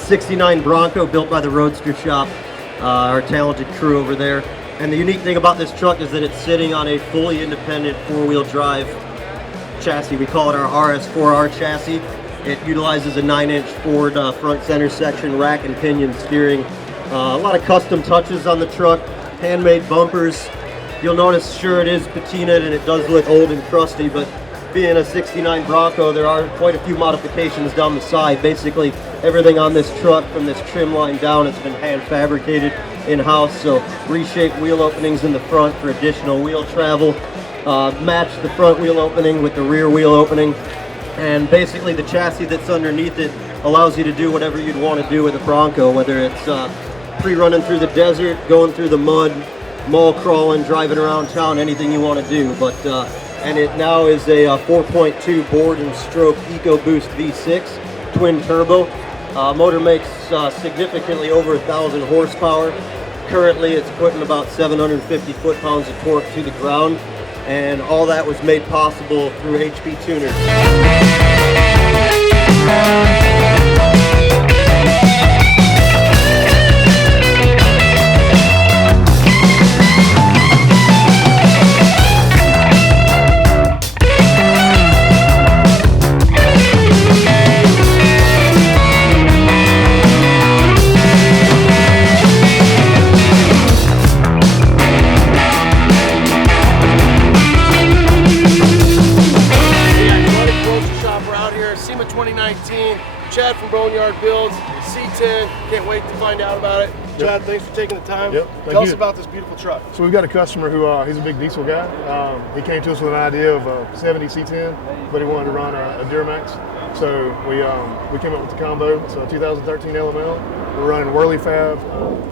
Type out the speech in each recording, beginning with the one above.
'69 Bronco built by the Roadster Shop, our talented crew over there. And the unique thing about this truck is that it's sitting on a fully independent four-wheel drive chassis. We call it our RS4R chassis. It utilizes a 9-inch Ford front center section, rack and pinion steering. A lot of custom touches on the truck, handmade bumpers. You'll notice, sure, it is patinaed and it does look old and crusty, but being a '69 Bronco, there are quite a few modifications down the side. Basically, everything on this truck from this trim line down has been hand fabricated in-house, so reshaped wheel openings in the front for additional wheel travel. Match the front wheel opening with the rear wheel opening, and basically the chassis that's underneath it allows you to do whatever you'd want to do with a Bronco, whether it's pre-running through the desert, going through the mud, mall crawling, driving around town, anything you want to do. But and it now is a 4.2 board and stroke EcoBoost V6 twin turbo. Motor makes significantly over 1,000 horsepower. Currently it's putting about 750 foot-pounds of torque to the ground, and all that was made possible through HP tuners. SEMA 2019, Chad from Boneyard Builds C10. Can't wait to find out about it. Chad, thanks for taking the time. Tell us about this beautiful truck. So we've got a customer who he's a big diesel guy. He came to us with an idea of a 70 C10, but he wanted to run a Duramax. So we came up with the combo. It's a 2013 LML. We're running Whirly Fab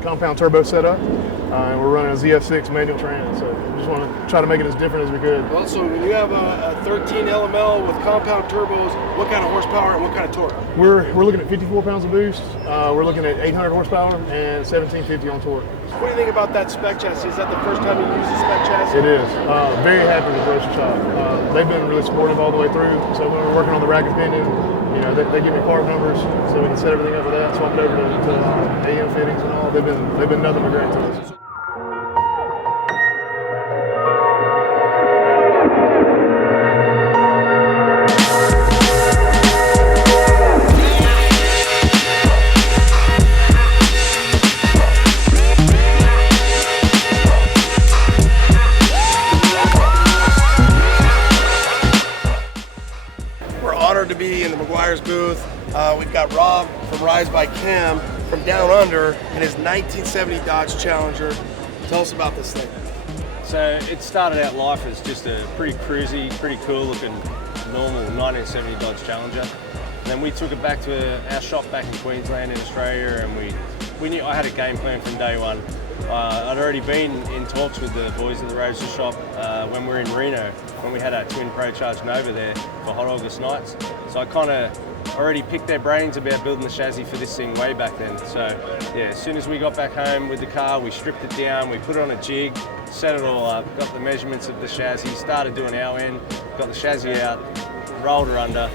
compound turbo setup, and we're running a ZF6 manual trans. So we just want to try to make it as different as we could. Well, so when you have a 13 LML with compound turbos, what kind of horsepower and what kind of torque? We're looking at 54 pounds of boost. We're looking at 800 horsepower and 1750 on torque. What do you think about that spec chassis? Is that the first time you use a spec chassis? It is. Very happy with Roadster Shop. They've been really supportive all the way through. So when we're working on the rack and pinion, you know, they give me part numbers so we can set everything up with that, swap it over to AM fittings and all. They've been nothing but great to us. To be in the McGuire's booth. We've got Rob from By Kam from down under in his 1970 Dodge Challenger. Tell us about this thing. So it started out life as just a pretty cruisy, pretty cool looking normal 1970 Dodge Challenger. And then we took it back to our shop back in Queensland in Australia, and we knew I had a game plan from day one. I'd already been in talks with the boys at the Roadster Shop when we were in Reno, when we had our twin Pro-Charged Nova there for hot August nights. So I kind of already picked their brains about building the chassis for this thing way back then. So yeah, as soon as we got back home with the car, we stripped it down, we put it on a jig, set it all up, got the measurements of the chassis, started doing our end, got the chassis out, rolled her under.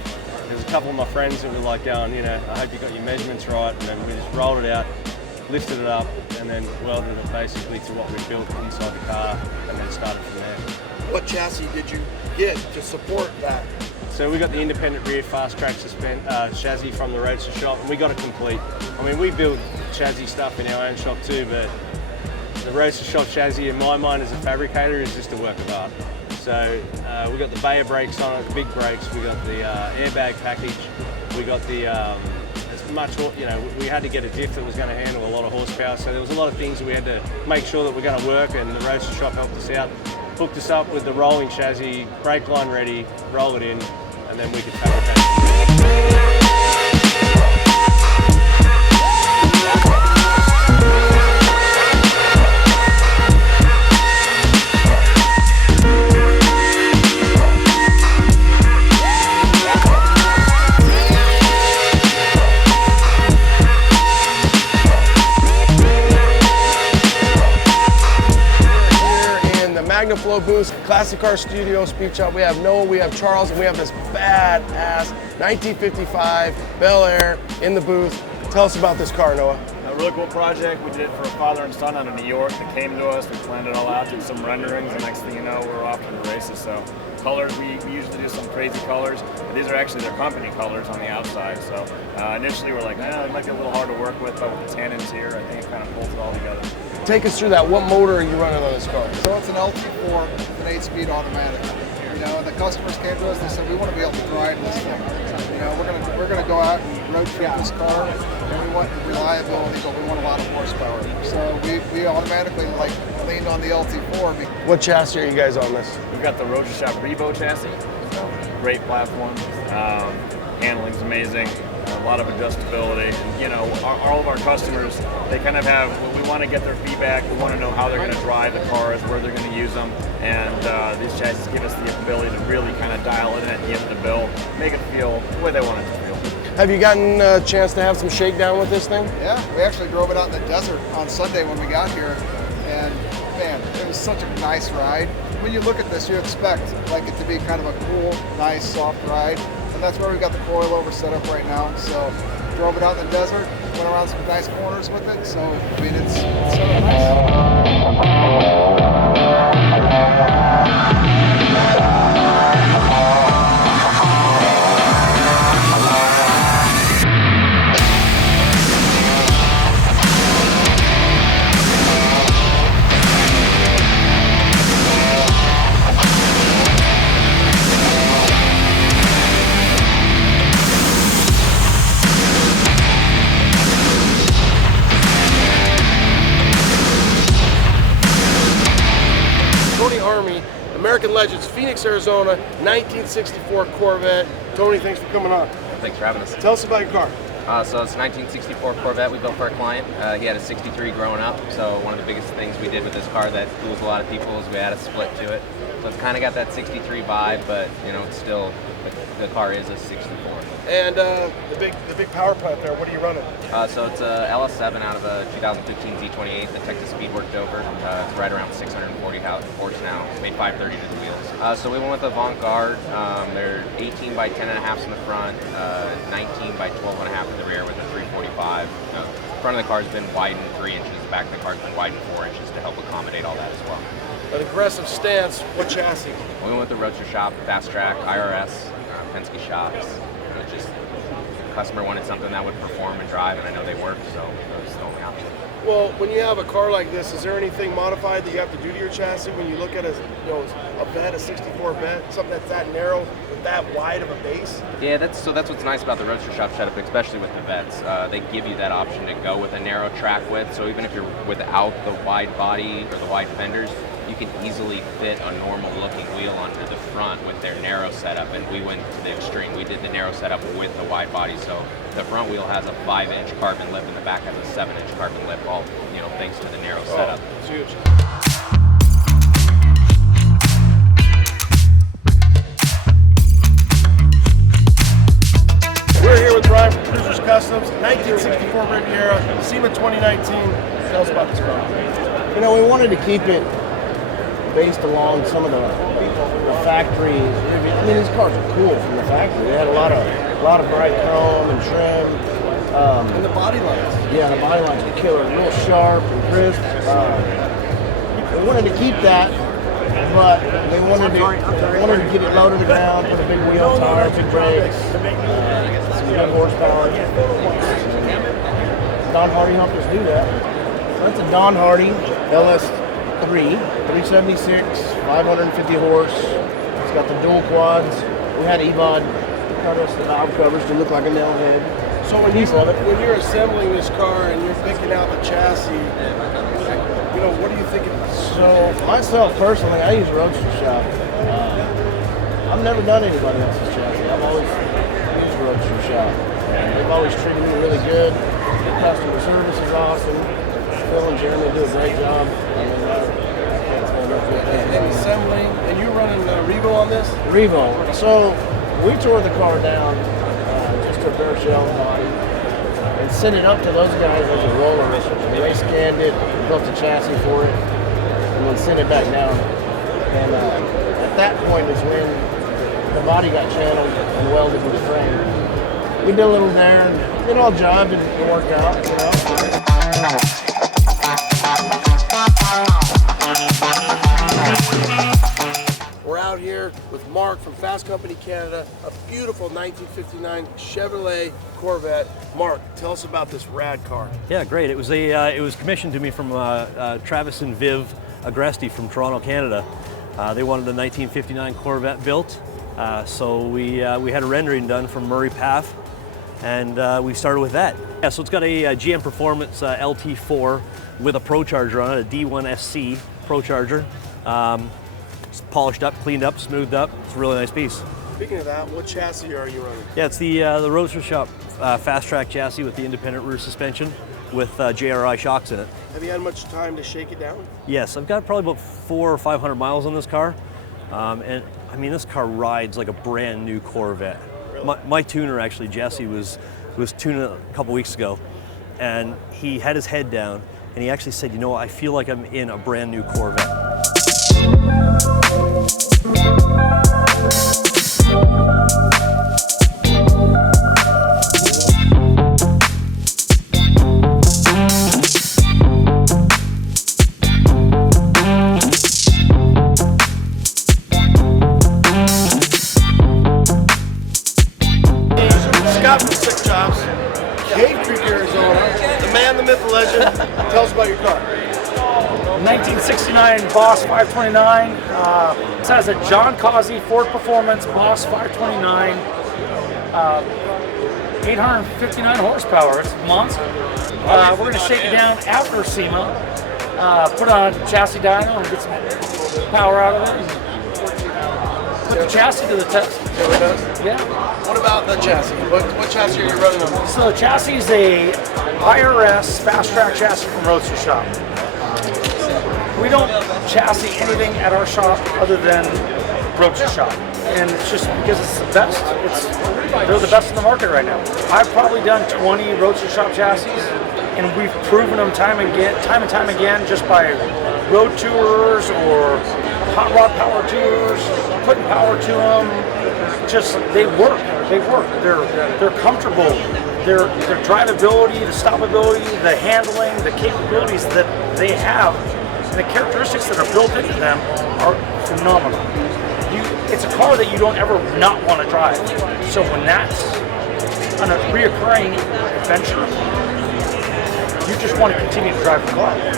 There's a couple of my friends that were like going, you know, I hope you got your measurements right, and then we just rolled it out, lifted it up, and then welded it basically to what we built inside the car, and then started from there. What chassis did you get to support that? So we got the independent rear fast track chassis from the Roadster Shop, and we got it complete. I mean, we build chassis stuff in our own shop too, but the Roadster Shop chassis, in my mind as a fabricator, is just a work of art. So we got the Bayer brakes on it, the big brakes. We got the airbag package. We got the we had to get a diff that was going to handle a lot of horsepower. So there was a lot of things that we had to make sure that were going to work, and the Roadster Shop helped us out, hooked us up with the rolling chassis, brake line ready, roll it in, and then we could fabricate it. Magnaflow Booth, Classic Car Studio Speed Shop. We have Noah, we have Charles, and we have this badass 1955 Bel Air in the booth. Tell us about this car, Noah. A really cool project. We did it for a father and son out of New York. They came to us. We planned it all out, did some renderings. The next thing you know, we're off to the races. So colors, we usually do some crazy colors, but these are actually their company colors on the outside. So initially we're like, it might be a little hard to work with, but with the tannins here, I think it kind of pulls it all together. Take us through that. What motor are you running on this car? So it's an LT4 with an 8-speed automatic. You know, the customers came to us and they said, we want to be able to drive this thing. You know, we're gonna go out and road trip this car, and we want reliability, but we want a lot of horsepower. So we automatically leaned on the LT4. What chassis are you guys on this? We've got the Roadster Shop Revo chassis. So great platform. Handling's amazing. A lot of adjustability. And, you know, all of our customers, they kind of have, we want to get their feedback. We want to know how they're going to drive the cars, where they're going to use them. And these chassis give us the ability to really kind of dial it in at the end of the bill, make it feel the way they want it to feel. Have you gotten a chance to have some shakedown with this thing? Yeah, we actually drove it out in the desert on Sunday when we got here. And man, it was such a nice ride. When you look at this, you expect it to be kind of a cool, nice, soft ride. And that's where we got the coilover set up right now. So drove it out in the desert, went around some nice corners with it. So I mean, it's set up nice. American Legends, Phoenix, Arizona, 1964 Corvette. Tony, thanks for coming on. Thanks for having us. Tell us about your car. So it's a 1964 Corvette we built for a client. He had a 63 growing up, so one of the biggest things we did with this car that fools a lot of people is we had a split to it. So it's kind of got that 63 vibe, but you know, it's still, the car is a 64. And the big power plant there, what are you running? So it's a LS7 out of a 2015 Z28 that Texas Speed worked over. It's right around 640 horse now. It's made 530 to the wheels. So we went with the Avant-Garde. They're 18 by 10.5s in the front, 19 by 12.5 in the rear with a 345. The front of the car's been widened 3 inches. The back of the car's been widened 4 inches to help accommodate all that as well. An aggressive stance. What chassis? We went with the Roadster Shop, Fast Track, IRS, Penske shocks. Just the customer wanted something that would perform and drive, and I know they work, so that was the only option. Well, when you have a car like this, is there anything modified that you have to do to your chassis when you look at a Vette, a 64 Vette, something that's that narrow, with that wide of a base? Yeah, that's what's nice about the Roadster Shop setup, especially with the Vettes. They give you that option to go with a narrow track width, so even if you're without the wide body or the wide fenders, you can easily fit a normal looking wheel onto the front with their narrow setup, and we went to the extreme. We did the narrow setup with the wide body, so the front wheel has a 5-inch carbon lip and the back has a 7-inch carbon lip, all thanks to the narrow setup. It's huge. We're here with Brian from Cruzers Customs, 1964 Riviera, SEMA 2019. Tell us about this car. You know, we wanted to keep it based along some of the factory. I mean, these cars are cool from the factory. They had a lot of bright chrome and trim. And the body lines. Yeah, the body lines were killer, real sharp and crisp. We wanted to keep that, but they wanted to get it low to the ground, put a big wheel tire, big brakes, some good horsepower. Don Hardy helped us do that. That's a Don Hardy LS3, 376, 550 horse. It's got the dual quads. We had Ebod cut us the valve covers to look like a nail head. So when you're assembling this car and you're picking out the chassis, what are you thinking? So myself personally, I use Roadster Shop. I've never done anybody else's chassis. I've always used Roadster Shop. They've always treated me really good. The customer service is awesome. Phil and Jeremy do a great job. And assembling, and you're running the Revo on this? Revo. So we tore the car down, just a bare shell body, and sent it up to those guys as a roller. They scanned it, built a chassis for it, and then sent it back down. And at that point is when the body got channeled and welded with the frame. we did a little there, and it all jived and it worked out, you know. We're out here with Mark from Fast Company Canada, a beautiful 1959 Chevrolet Corvette. Mark, tell us about this rad car. Yeah, great. It was commissioned to me from Travis and Viv Agresti from Toronto, Canada. They wanted a 1959 Corvette built, so we had a rendering done from Murray Path, and we started with that. Yeah, so it's got a GM Performance LT4 with a Pro Charger on it, a D1SC Pro Charger. It's polished up, cleaned up, smoothed up. It's a really nice piece. Speaking of that, what chassis are you running? Yeah, it's the Roadster Shop Fast Track chassis with the independent rear suspension with JRI shocks in it. Have you had much time to shake it down? Yes, I've got probably about 400 or 500 miles on this car. And I mean, this car rides like a brand new Corvette. Really? My tuner, actually, Jesse, was tuning it a couple weeks ago, and he had his head down, and he actually said, you know, I feel like I'm in a brand new Corvette. Scott from Sic Chops, Cave Creek, Arizona, the man, the myth, the legend. Tell us about your car. 1969 Boss 529. This has a John Causey Ford Performance Boss 529. 859 horsepower. It's a monster. We're going to shake it down after SEMA. Put on chassis dyno and get some power out of it. And put the chassis to the test. Yeah. What about the chassis? What chassis are you running on? So the chassis is a IRS Fast Track chassis from Roadster Shop. We don't chassis anything at our shop other than Roadster Shop, and it's just because it's the best. They're the best in the market right now. I've probably done 20 Roadster Shop chassis, and we've proven them time and time again, just by road tours or hot rod power tours, putting power to them. Just they work. They're comfortable. Their drivability, the stoppability, the handling, the capabilities that they have. And the characteristics that are built into them are phenomenal. It's a car that you don't ever not want to drive. So when that's on a reoccurring adventure, you just want to continue to drive the car.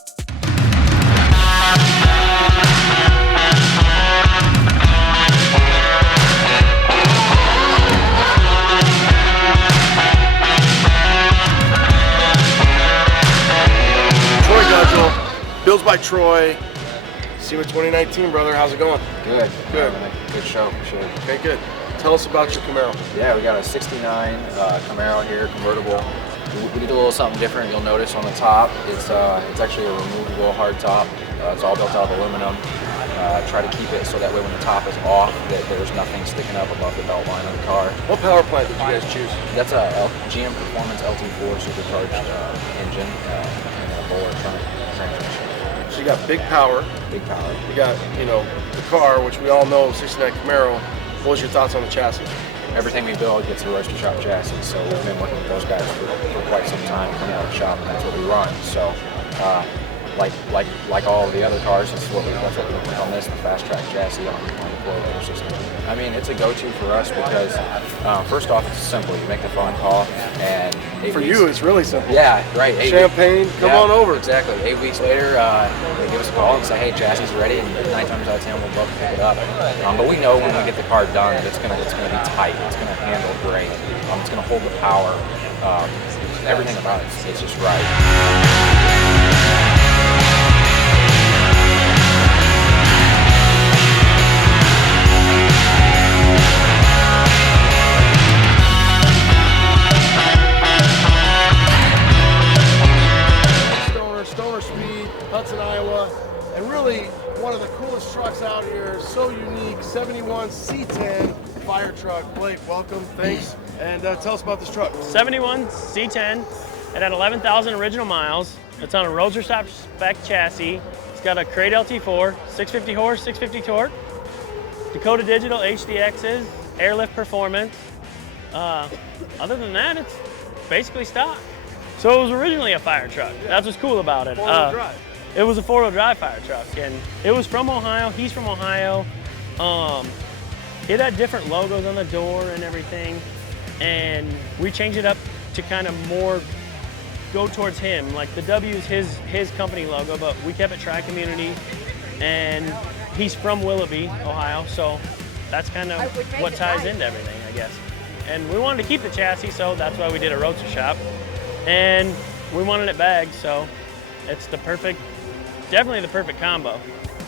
Builds by Troy. SEMA 2019, brother. How's it going? Good. Good. Good show. Appreciate it. Okay, good. Tell us about your Camaro. Yeah, we got a 69 Camaro here, convertible. We did a little something different. You'll notice on the top, it's actually a removable hard top. It's all built out of aluminum. Try to keep it so that way when the top is off, that there's nothing sticking up above the belt line of the car. What power plant did you guys choose? That's a GM Performance LT4 supercharged engine and a Bowler transmission. So you got big power. Big power. You got, the car, which we all know, 69 Camaro. What was your thoughts on the chassis? Everything we build gets a Roadster Shop chassis, so we've been working with those guys for quite some time coming out of the shop, and that's what we run. So, like all of the other cars, that's what we put on this, the Fast Track chassis on the Corvette system. I mean, it's a go-to for us because, first off, it's simple. You make the phone call, and for you, it's really simple. Yeah, right. Champagne, come on over. Exactly. 8 weeks later, they give us a call and say, hey, chassis is ready, and 9 times out of 10, we'll love to pick it up. But we know when we get the car done that it's gonna be tight. It's gonna handle great. It's gonna hold the power. Everything about it, it's just right. Stoner Speed, Hudson, Iowa, and really one of the coolest trucks out here, so unique, 71 C10 fire truck. Blake, welcome, thanks, and tell us about this truck. 71 C10, it had 11,000 original miles. It's on a Roadster Shop spec chassis. It's got a Crate LT4, 650 horse, 650 torque, Dakota Digital HDXs, airlift performance, Other than that, it's basically stock. So it was originally a fire truck. That's what's cool about it. Four-wheel drive. It was a four-wheel drive fire truck, and it was from Ohio. He's from Ohio. It had different logos on the door and everything, and we changed it up to kind of more go towards him. Like the W is his company logo, but we kept it Tri-Community, and he's from Willoughby, Ohio, so that's kind of what ties into everything, I guess. And we wanted to keep the chassis, so that's why we did a Roadster Shop, and we wanted it bagged, so it's the perfect, definitely the perfect combo.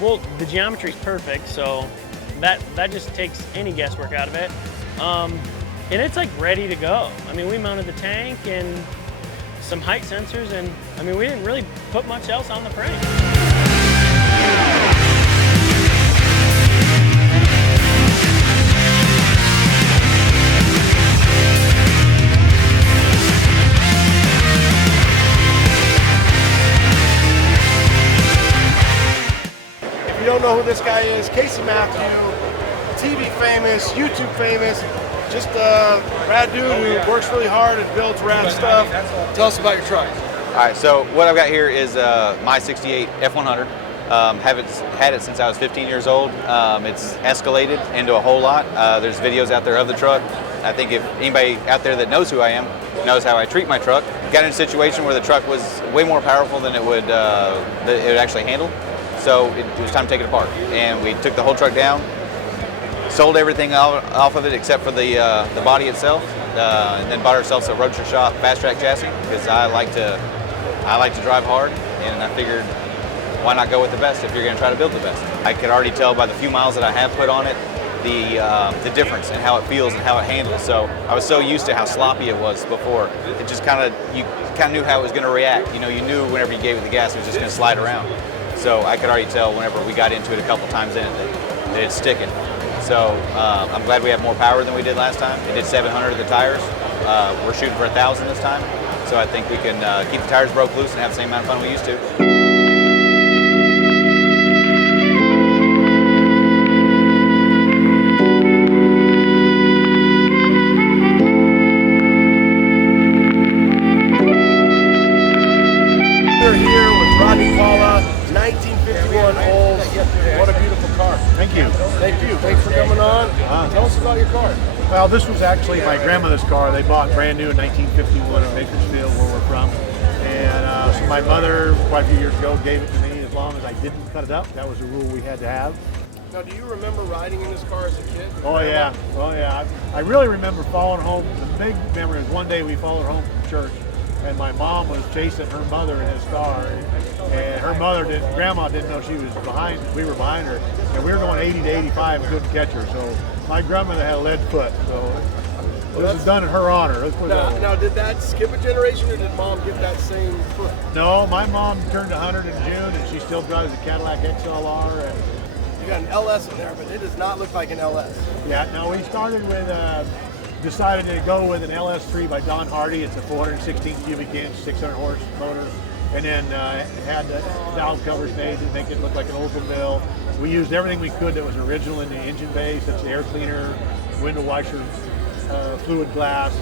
Well, the geometry's perfect, so that just takes any guesswork out of it. And it's like ready to go. I mean, we mounted the tank and some height sensors, and I mean, we didn't really put much else on the frame. If you don't know who this guy is, Casey Matthew, TV famous, YouTube famous, just a rad dude who works really hard and builds rad stuff. Tell us about your truck. All right, so what I've got here is my 68 F100. Had it since I was 15 years old. It's escalated into a whole lot. There's videos out there of the truck. I think if anybody out there that knows who I am knows how I treat my truck. Got in a situation where the truck was way more powerful than it would actually handle. So it was time to take it apart. And we took the whole truck down, sold everything off of it except for the body itself, and then bought ourselves a Roadster Shop fast track chassis because I like to drive hard, and I figured why not go with the best if you're going to try to build the best. I could already tell by the few miles that I have put on it the difference in how it feels and how it handles. So I was so used to how sloppy it was before. It just you kind of knew how it was going to react. You know, you knew whenever you gave it the gas, it was just going to slide around. So I could already tell whenever we got into it a couple times in it that it's sticking. So I'm glad we have more power than we did last time. It did 700 of the tires. We're shooting for 1,000 this time. So I think we can keep the tires broke loose and have the same amount of fun we used to. We're here with Rodney Paula, 1951 Olds. What a beautiful car. Thank you. Thank you. Thanks for coming on. Tell us about your car. Well, this was actually my grandmother's car. They bought brand new in 1951 in Bakersfield, where we're from. And so my mother, quite a few years ago, gave it to me as long as I didn't cut it up. That was a rule we had to have. Now, do you remember riding in this car as a kid? Oh yeah, oh yeah. I really remember following home. The big memory is one day we followed home from church, and my mom was chasing her mother in his car, and her grandma didn't know she was behind. We were behind her, and we were going 80 to 85 and couldn't catch her. So my grandmother had a lead foot, so it was done in her honor. Let's put it that way. Now, did that skip a generation, or did Mom get that same foot? No, my mom turned 100 in June, and she still drives a Cadillac XLR. And you got an LS in there, but it does not look like an LS. yeah, no, we started with. Decided to go with an LS3 by Don Hardy. It's a 416 cubic inch, 600 horse motor, and then it had the valve covers made to make it look like an Oldsmobile. We used everything we could that was original in the engine bay, such as air cleaner, window washer, fluid glass,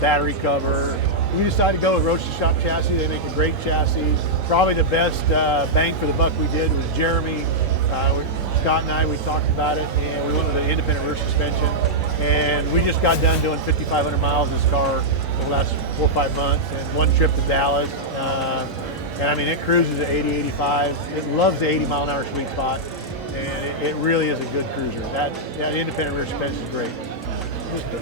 battery cover. We decided to go with Roadster Shop chassis. They make a great chassis. Probably the best bang for the buck we did was Jeremy. Scott and I, we talked about it, and we went with an independent rear suspension. And we just got done doing 5,500 miles in this car the last 4 or 5 months, and one trip to Dallas. And I mean, it cruises at 80, 85. It loves the 80 mile an hour sweet spot, and it really is a good cruiser. That independent rear suspension is great.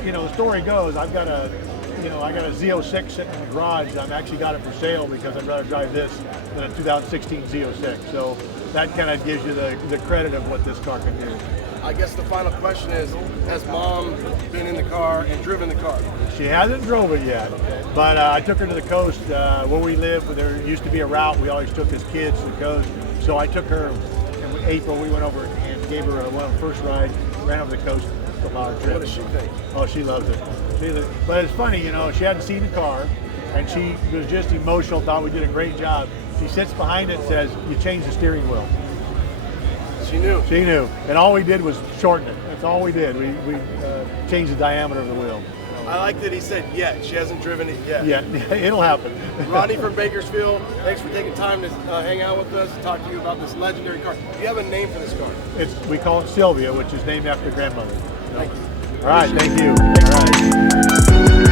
You know, the story goes, I got a Z06 sitting in the garage. I've actually got it for sale because I'd rather drive this than a 2016 Z06. So that kind of gives you the credit of what this car can do. I guess the final question is, has Mom been in the car and driven the car? She hasn't drove it yet, but I took her to the coast where we live. There used to be a route we always took as kids to the coast. So I took her in April. We went over and gave her one of the first rides, ran over the coast about our trip. What does she think? Oh, she loves it. But it's funny, you know, she hadn't seen the car, and she was just emotional, thought we did a great job. She sits behind it and says, "You changed the steering wheel." She knew. She knew. And all we did was shorten it. That's all we did. We changed the diameter of the wheel. I like that he said yet. She hasn't driven it yet. Yeah, it'll happen. Rodney from Bakersfield, thanks for taking time to hang out with us and talk to you about this legendary car. Do you have a name for this car? We call it Sylvia, which is named after grandmother. Thank you. All right, thank you. All right.